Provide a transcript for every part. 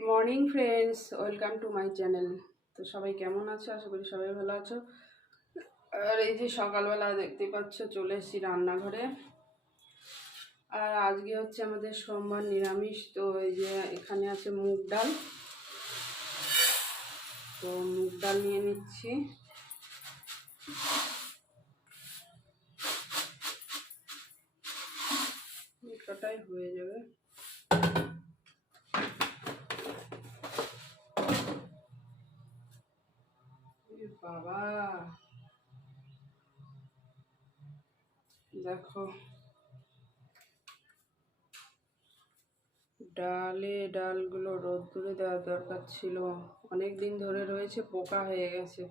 Good morning friends, welcome to my channel. তো সবাই কেমন আছো? আশা করি সবাই ভালো আছো। আর এই যে সকালবেলা দেখতে পাচ্ছ চলে এসেছি রান্নাঘরে। আর আজকে হচ্ছে আমাদের সোমবার, নিরামিষ। তো এই যে এখানে আছে মুগ ডাল, তো মুগ ডাল নিয়ে নিচ্ছি। কটাই হয়ে যাবে। বাবা দেখো, ডালগুলো রোদ্দুরে দেওয়ার দরকার ছিল, অনেক দিন ধরে রয়েছে, পোকা হয়ে গেছে।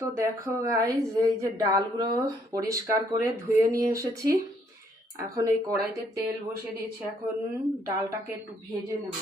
তো দেখো গাইজ, এই যে ডালগুলো পরিষ্কার করে ধুয়ে নিয়ে এসেছি। এখন এই কড়াইতে তেল বসিয়ে দিয়েছি, এখন ডালটাকে একটু ভেজে নেব।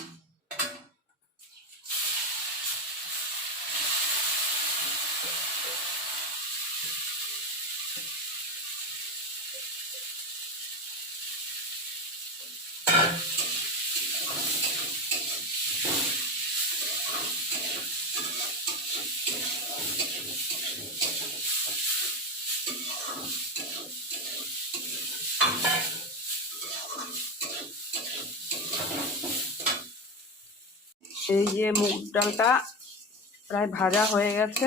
এই যে মুগ ডালটা প্রায় ভাজা হয়ে গেছে।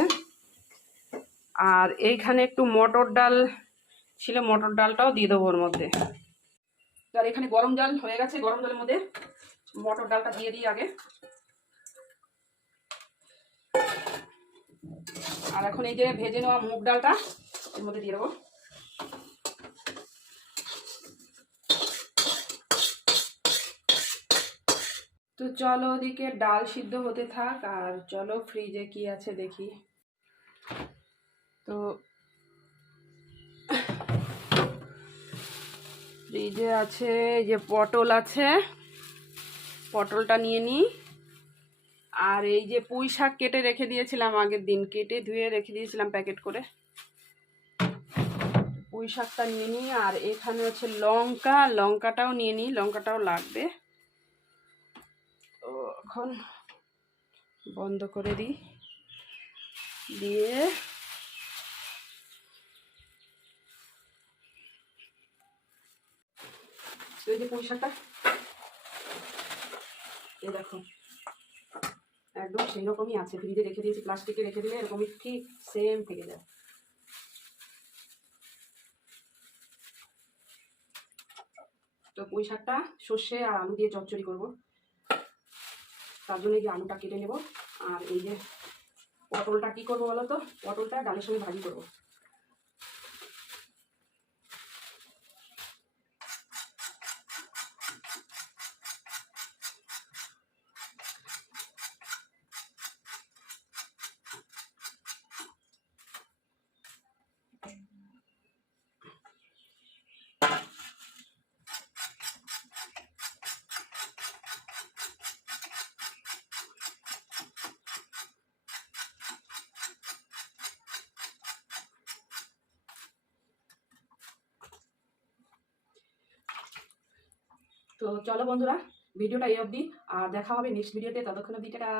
আর এইখানে একটু মটর ডাল ছিল, মটর ডালটাও দিয়ে দেবো ওর মধ্যে। আর এখানে গরম জল হয়ে গেছে, গরম জলের মধ্যে মটর ডালটা দিয়ে দিই আগে। আর এখন এই যে ভেজে নেওয়া মুগ ডালটা এর মধ্যে দিয়ে দেবো। তো চলো ওদিকে ডাল সিদ্ধ হতে থাক, আর চলো ফ্রিজে কি আছে দেখি। তো ফ্রিজে আছে যে পটল আছে, পটলটা নিয়ে নিই। আর এই যে পুঁই শাক কেটে রেখে দিয়েছিলাম, আগের দিন কেটে ধুয়ে রেখে দিয়েছিলাম প্যাকেট করে, পুঁই শাকটা নিয়ে নিই। আর এখানে হচ্ছে লঙ্কাটাও নিয়ে নিই, লঙ্কাটাও লাগবে। তো এখন বন্ধ করে দিই, দিয়ে এই যে পুঁই শাকটা, এই দেখো একদম সেই রকমই আছে, ফ্রিজে রেখে দিয়েছি, প্লাস্টিকে রেখে দিলে এরকমই ঠিক সেম থেকে যায়। তো পুঁই শাকটা সর্ষে আর আলু দিয়ে চচ্চড়ি করবো, তার জন্য এই যে আলুটা কেটে নেব। আর এই যে পটলটা কি করবো বলো তো, পটলটা ডালের সঙ্গে ভাজি করবো। তো চলো বন্ধুরা, ভিডিওটা এই অবধি, আর দেখা হবে নেক্সট ভিডিওতে। ততক্ষণ অবধি টাটা।